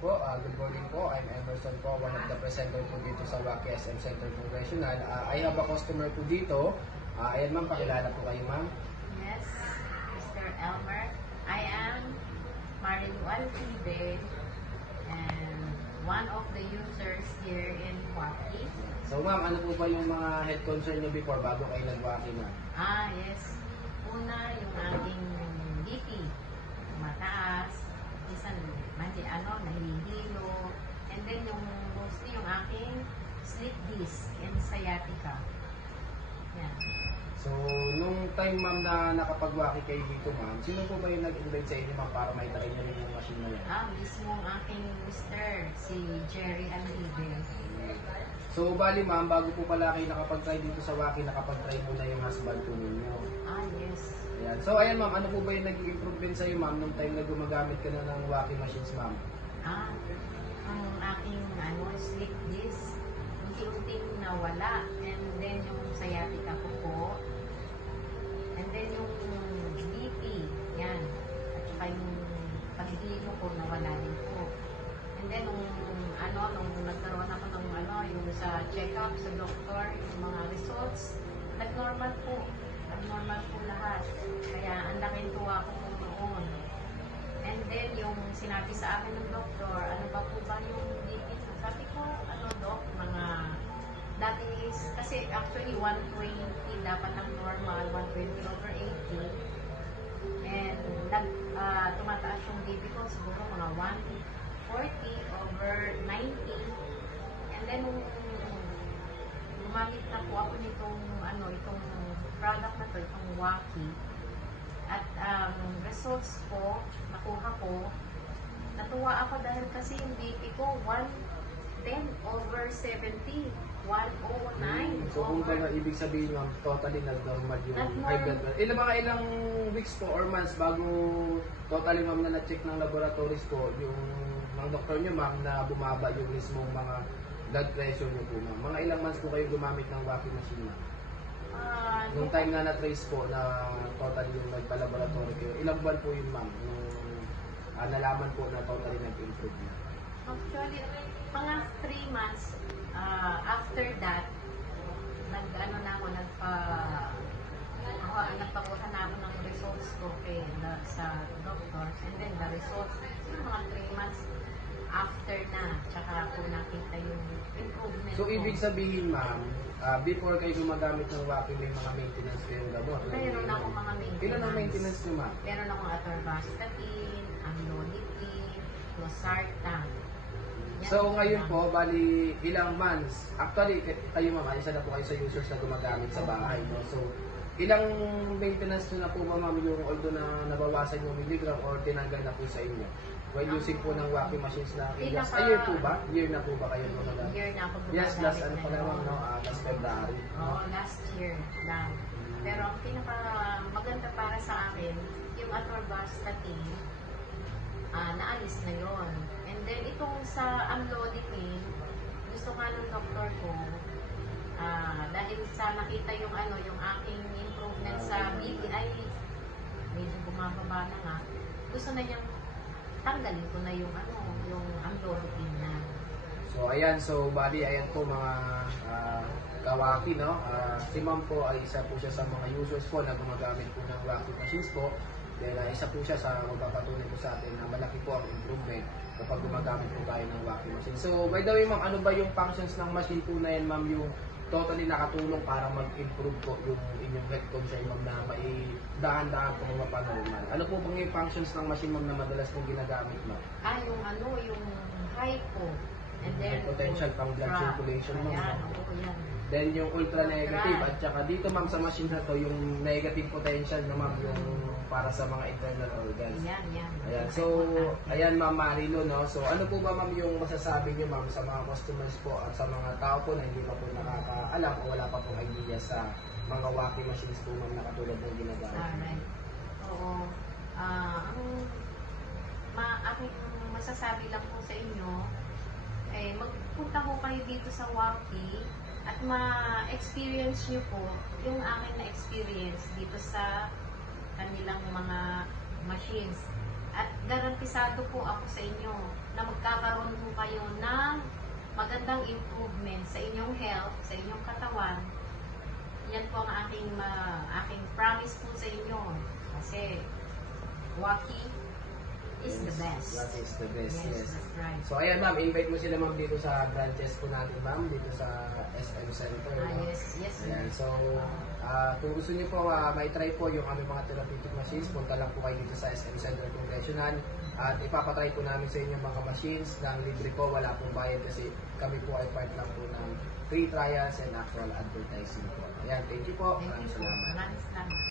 po. Good morning po. I'm Emerson po, one of the presenter po dito sa Wacky SM Center Congressional. I have a customer po dito. Ayan ma'am, pakilala po kayo ma'am. Yes, Mr. Elmer. I am Marilu Alcide and one of the users here in Wacky. So ma'am, ano po ba yung mga health concern nyo before bago kayo nag-Wacky ma'am? Yes. Una, yung aking BP. Mataas. Minsan, nahihilo. And then, mostly yung aking slip disc and sciatica. Yan. So, nung time ma'am na nakapag-Wacky kayo dito ma'am, sino po ba yung nag-invite sa inyo ma'am para may try nyo rin yung machine na yan? Mismo ang aking mister, si Jerry Alide. So, bali ma'am, bago po pala kayo nakapag-try dito sa Wacky, nakapag-try mo na yung husband po ninyo. Yes. Ayan. So, ayan ma'am, ano po ba yung nag-improve din sa'yo ma'am nung time na gumagamit ka na ng Wacky machines ma'am? Ang aking slip disc, unti-unting nawala. And then yung sciatica ko po. And then yung BP, yan. At saka yung paghihilo ko nawala din po. And then nung nagkaroon ako ng yung sa check-up sa doktor, yung mga results, nag-normal po. Nag-normal po lahat. Kaya ang laking tuwa ko po noon. And then yung sinabi sa akin ng doktor, ano ba po ba yung BP? Sabi ko, Dok, mga dati is, kasi actually 120 dapat ang normal, 120/80. And tumataas yung BP ko, siguro mga 140/90. And then, gumamit na po ako nitong, itong product na to, itong Wacky. At, results ko, nakuha ko, natuwa ako dahil kasi yung BP ko, 110/70, 109. So, kung ba ibig sabihin ma'am, totally nag-normal yung high blood pressure. Ilang weeks po or months bago totally ma'am na na-check ng laboratories po, yung ng doktor nyo ma'am na bumaba yung mismong mga blood pressure nyo po ma'am. Mga ilang months po kayo gumamit ng Wacky machine ma'am? Nung time na na-trace po na totally yung nagpa-laboratory kayo, ilang buwan po yun ma'am nung nalaman po na totally nag-improve na? Actually, mga 3 months after that, nagpakuha na ako ng results ko sa doctors. And then the results, mga 3 months after na, tsaka po nakita yung improvement. So, ibig sabihin ma'am, before kayo gumagamit ng Wacky, may mga maintenance kayong gamot? Mayroon akong mga maintenance. Ilan ang maintenance nyo ma'am? Meron akong atorvastatin, amlodipine, losartan. So, ngayon po, bali ilang months, actually, kayo ma'am, isa na po kayo sa users na gumagamit sa bahay, no? So, ilang maintenance nyo na po ma'am yung although na nabawasan yung milligram or tinanggal na po sa inyo? While using po ng Wacky machines na last year po ba? Year na po ba kayo gumagamit? Year na ako gumagamit. Yes, last ano pa naman, no? Last February. Last year lang. Pero ang pinaka maganda para sa akin, yung atorvastatin, naalis na yon. And then itong sa amlodipine, gusto nga ng doktor ko, dahil sa nakita yung yung aking improvement sa BP ay medyo bumababa na nga, gusto na niyang tanggalin ko na yung amlodipine na. So ayan, bali ayan po mga ka-Wacky, no? Si ma'am po ay isa po siya sa mga users po na gumagamit po ng Wacky machines po. Then isa po siya sa magpapatunay po sa atin na malaki po ang improvement kapag gumagamit po tayo ng Wacky machine. So by the way ma'am, ano ba yung functions ng machine po na yan ma'am, yung totally nakatulong para mag-improve po yung inyong health concern ma'am na may dahan-dahan po mapanormal? Ano po bang yung functions ng machine ma'am na madalas pong ginagamit ma'am? Yung hypo. And then, potential pang blood circulation ma'am. Yan. Then yung ultra negative at saka dito ma'am sa machine na to yung negative potential na ma'am yung para sa mga internal organs. Yan. Ayan. So, ayan ma'am Marilu, no? So, ano po ba ma'am yung masasabi niyo ma'am sa mga customers po at sa mga tao po na hindi pa po nakakaalam o wala pa pong idea sa mga Wacky machines po ma'am na katulad ng ginagamit? Alright. Oo. Aking masasabi lang po sa inyo, magpunta ko kayo dito sa Wacky at ma-experience nyo po yung aking na-experience dito sa kanilang mga machines. At garantisado po ako sa inyo na magkakaroon po kayo ng magandang improvement sa inyong health, sa inyong katawan. Yan po ang aking promise po sa inyo. Kasi walking is the best. What is the best, yes. That's right. So ayan ma'am, invite mo sila ma'am dito sa branches po natin ma'am, dito sa SM Center. No? Yes, yes. Ayan, so kung gusto niyo po may try po yung aming mga therapeutic machines, punta lang po kayo dito sa SM Center Congressional at ipapatry po namin sa inyo mga machines ng libre po, wala pong bayad kasi kami po ay part lang po ng free trials and actual advertising po. Ayan, thank you po. Thank Maraming you po. salamat. Maraming salamat.